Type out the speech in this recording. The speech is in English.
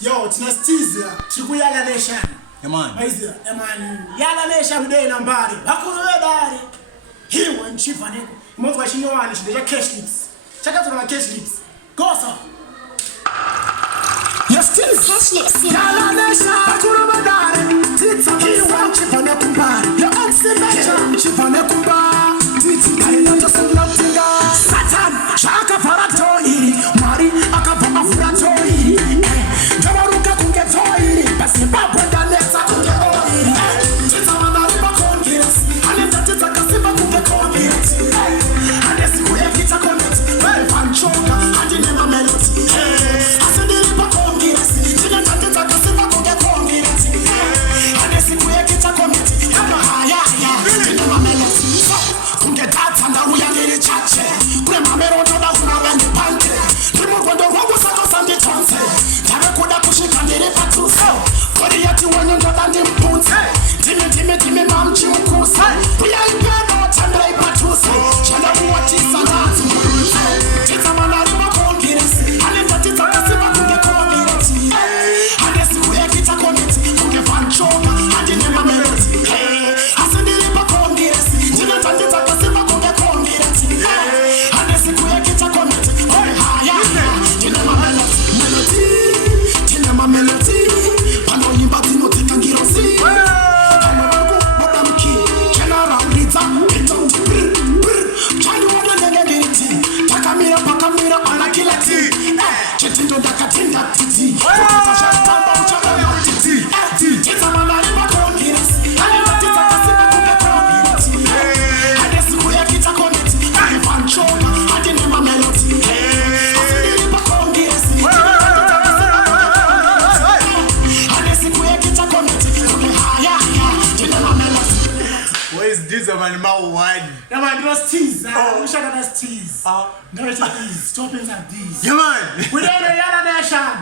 Yo, tunasitiza siku Yala Nation. Jamani. Aiza, jamani. Yala Nation day nambari. Hakuna wedari. Hiyo nchifa niko. Mwanzo wa shinywani shida ya cash lips. Chaka tuna cash lips. Gosa. Yes, cash lips. Yala Nation. Hakuna wedari. Tita hiyo nchifa niko mbari. Yo, ansimecha nchifa niko mbari. Tita hiyo nchifa niko mbari. Satan, shaka paratoi. Mari akava afratoi. Jawaruka kungetoi. Basi babu daneta kungetoi. Tita manariba kongiresi. Alenda tita kasiba kongekongiresi. Anesi kuya kita kongeti. Well, panchoka. Hadi nema meloti. Asendilipa kongiresi. Tina tita kasiba kongekongiresi. Anesi kuya kita kongeti. Yama haya ya. Nema meloti. Kungetata ndawu ya niri chache. Kule mamero njoda kuna wendi pante. Limu kwendo wangu sako sandi tonse. Tawe kuda kushika niri patuse. Kodi yati wanyo njoda ndi mpunse. Time mamchi mkuse. Uya impeba tembele ipatuse. Shanda uwa tisa nazi mkuse. Tita manariba kongiresi. Alenda tita kasiba kunge kongiresi. Hade siku ya kita kongeti. Kunge fanchoka. Hadi nema meloti. Asendilipa kongiresi. Tina tita kasiba kunge kongiresi. Hade siku ya kita kongeti. Oye haya. Tina ma meloti. Tina ma meloti. Pano yimba tino tika ngirosi. Pakamira ala kila ti. Chetindo dakatinda titi. Shamba uchara titi. Tita manariba kongiresi. Alenda tita kasiba kunge kongiresi. Hade siku ya kita kongeti. Kunge fanchoka. Hadi nema meloti. Asendilipa kongiresi. Tita kasiba kunge kongiresi. Hade siku ya kita kongeti. Kunge haya ya. Nema meloti. What is this man wide? Yeah, man, those teas. We should have those teas. No, it's like these. Stop it like these. Yeah, man. We're in the Yala Nation.